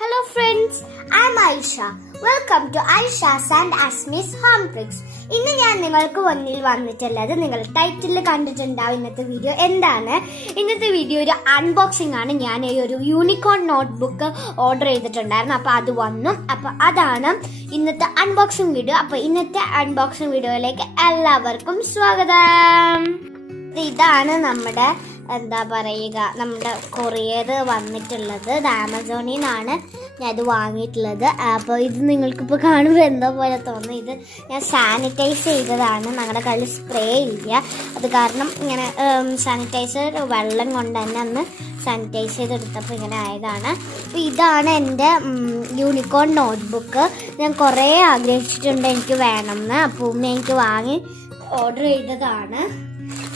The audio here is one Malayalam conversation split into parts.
Hello friends, I'm Aisha. Welcome to Aisha's and Asmi's Home Tricks. ഇന്ന് ഞാൻ നിങ്ങൾക്ക് മുന്നിൽ വന്നിട്ടുള്ളത് നിങ്ങൾ ടൈറ്റിൽ കണ്ടിട്ടുണ്ടാവും. ഇന്നത്തെ വീഡിയോ എന്താണ്? ഇന്നത്തെ വീഡിയോ ഒരു അൺബോക്സിംഗ് ആണ്. ഞാൻ ഒരു യൂണിക്കോൺ നോട്ട്ബുക്ക് ഓർഡർ ചെയ്തിട്ടുണ്ടായിരുന്നു. അപ്പോൾ അത് വന്നു. അപ്പോൾ അതാണ് ഇന്നത്തെ അൺബോക്സിംഗ് വീഡിയോ. അപ്പോൾ ഇന്നത്തെ അൺബോക്സിംഗ് വീഡിയോയിലേക്ക് എല്ലാവർക്കും സ്വാഗതം. ഇതാണ് നമ്മുടെ നമ്മുടെ കൊറിയർ വന്നിട്ടുള്ളത്. ഇത് ആമസോണിൽ നിന്നാണ് ഞാൻ ഇത് വാങ്ങിയിട്ടുള്ളത്. അപ്പോൾ ഇത് നിങ്ങൾക്കിപ്പോൾ കാണുമ്പോൾ എന്തോ പോലെ തോന്നും. ഇത് ഞാൻ സാനിറ്റൈസ് ചെയ്തതാണ്. ഞങ്ങളുടെ കയ്യിൽ സ്പ്രേ ഇല്ല, അത് കാരണം ഇങ്ങനെ സാനിറ്റൈസർ വെള്ളം കൊണ്ട് തന്നെ അന്ന് സാനിറ്റൈസ് ചെയ്തെടുത്തപ്പോൾ ഇങ്ങനെ ആയതാണ്. അപ്പോൾ ഇതാണ് എൻ്റെ യൂണിക്കോൺ നോട്ട്ബുക്ക്. ഞാൻ കുറേ ആഗ്രഹിച്ചിട്ടുണ്ട് എനിക്ക് വേണമെന്ന്. അപ്പോൾ ഉമ്മ എനിക്ക് വാങ്ങി ഓർഡർ ചെയ്തതാണ്.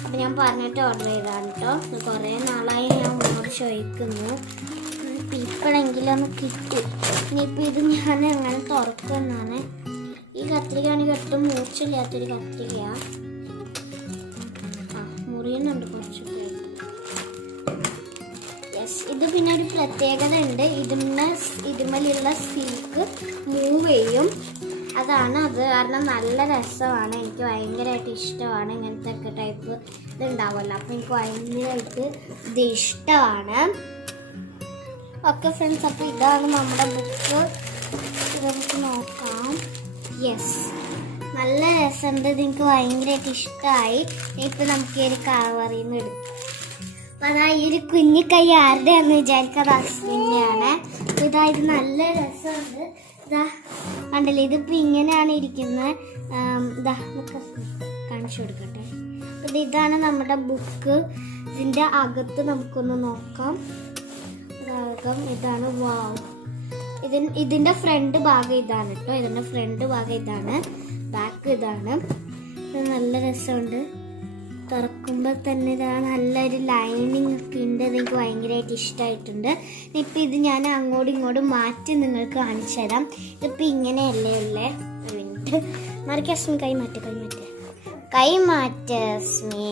അപ്പം ഞാൻ പറഞ്ഞിട്ട് ഓർഡർ ചെയ്തതാണ് കേട്ടോ. കുറേ നാളായി ഞാൻ ഉമ്മോട് ചോദിക്കുന്നു. ഇപ്പോഴെങ്കിലും ഒന്ന് കിട്ടി. ഇനിയിപ്പോൾ ഇത് ഞാൻ അങ്ങനെ തുറക്കുന്നതാണ്. ഈ കത്രികയാണെങ്കിൽ ഒട്ടും മൂർച്ചയില്ലാത്തൊരു കത്രികയാണ്. മുറിയുന്നുണ്ട് കുറച്ചൊക്കെ. യെസ്, ഇത് പിന്നെ ഒരു പ്രത്യേകത ഉണ്ട്. ഇതുമേലുള്ള സിൽക്ക് മൂവ് ചെയ്യും. അതാണ് അത് കാരണം നല്ല രസമാണ്. എനിക്ക് ഭയങ്കരമായിട്ട് ഇഷ്ടമാണ് ഇങ്ങനത്തെ ഒക്കെ ടൈപ്പ് ഇതുണ്ടാവുമല്ലോ. അപ്പം എനിക്ക് ഭയങ്കരമായിട്ട് ഇത് ഇഷ്ടമാണ്. ഓക്കെ ഫ്രണ്ട്സ്, അപ്പോൾ ഇതാണ് നമ്മുടെ ബുക്ക്. ഇത് നമുക്ക് നോക്കാം. യെസ്, നല്ല രസമുണ്ട്. ഇത് എനിക്ക് ഭയങ്കരമായിട്ട് ഇഷ്ടമായി. ഇപ്പം നമുക്ക് ഈ ഒരു കവറിൽ നിന്ന് എടുക്കാം. അപ്പം അതാ ഈ ഒരു കുഞ്ഞിക്കൈ ആരുടെയാണെന്ന് വിചാരിക്കാതെ അസ്മിൻ്റെയാണ്. ഇതാ ഇത് നല്ല രസമുണ്ട്. ഇതാ കണ്ടില്ലേ, ഇതിപ്പോൾ ഇങ്ങനെയാണ് ഇരിക്കുന്നത്. ഇതാ നമുക്ക് കാണിച്ചു കൊടുക്കട്ടെ. അപ്പം ഇതാണ് നമ്മുടെ ബുക്ക്. ഇതിൻ്റെ അകത്ത് നമുക്കൊന്ന് നോക്കാം. ഇതാണ് വാവ്. ഇതിൻ്റെ ഫ്രണ്ട് ഭാഗം ഇതാണ് കേട്ടോ. ഇതിൻ്റെ ഫ്രണ്ട് ഭാഗം ഇതാണ്, ബാക്ക് ഇതാണ്. ഇത് നല്ല രസമുണ്ട്. തുറക്കുമ്പോൾ തന്നെ ഇതാ നല്ലൊരു ലൈനിങ് ഒക്കെ ഉണ്ട്. അതെനിക്ക് ഭയങ്കരമായിട്ട് ഇഷ്ടമായിട്ടുണ്ട്. ഇപ്പം ഇത് ഞാൻ അങ്ങോട്ടും ഇങ്ങോട്ടും മാറ്റി നിങ്ങൾക്ക് കാണിച്ചു തരാം. ഇതിപ്പോൾ ഇങ്ങനെയല്ലേ ഉള്ളേ. ഒരു മിനിറ്റ് മറിക്കസ്മി കൈ മാറ്റ അസ്മി.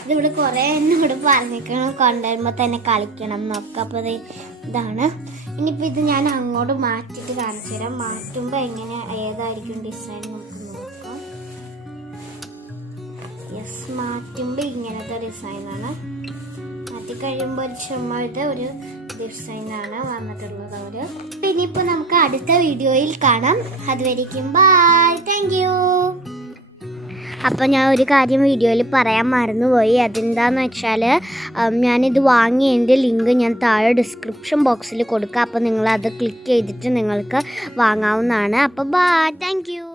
ഇതിവിടെ കുറേ എന്നോട് പറഞ്ഞിരിക്കണം കൊണ്ടുവരുമ്പോൾ തന്നെ കളിക്കണം എന്നൊക്കെ. അപ്പോൾ ഇതാണ്. ഇനിയിപ്പോൾ ഇത് ഞാൻ അങ്ങോട്ട് മാറ്റിയിട്ട് കാണിച്ചു തരാം. മാറ്റുമ്പോൾ എങ്ങനെ ഏതായിരിക്കും ഡിസൈൻ നമുക്ക് നോക്കാം. യെസ്, മാറ്റുമ്പോൾ ഇങ്ങനത്തെ ഡിസൈനാണ്. മാറ്റി കഴിയുമ്പോൾ ഒരു ചുമ്മാതെ ഒരു ഡിസൈനാണ് വന്നിട്ടുള്ളത് അവർ. ഇനിയിപ്പോൾ നമുക്ക് അടുത്ത വീഡിയോയിൽ കാണാം. അതുവരെയ്ക്കും ബൈ, താങ്ക് യു. അപ്പോൾ ഞാൻ ഒരു കാര്യം വീഡിയോയിൽ പറയാൻ മറന്നുപോയി. അതെന്താണെന്ന് വെച്ചാൽ ഞാനിത് വാങ്ങിയതിൻ്റെ ലിങ്ക് ഞാൻ താഴെ ഡിസ്ക്രിപ്ഷൻ ബോക്സിൽ കൊടുക്കാം. അപ്പോൾ നിങ്ങളത് ക്ലിക്ക് ചെയ്തിട്ട് നിങ്ങൾക്ക് വാങ്ങാവുന്നതാണ്. അപ്പോൾ ബൈ, താങ്ക് യു.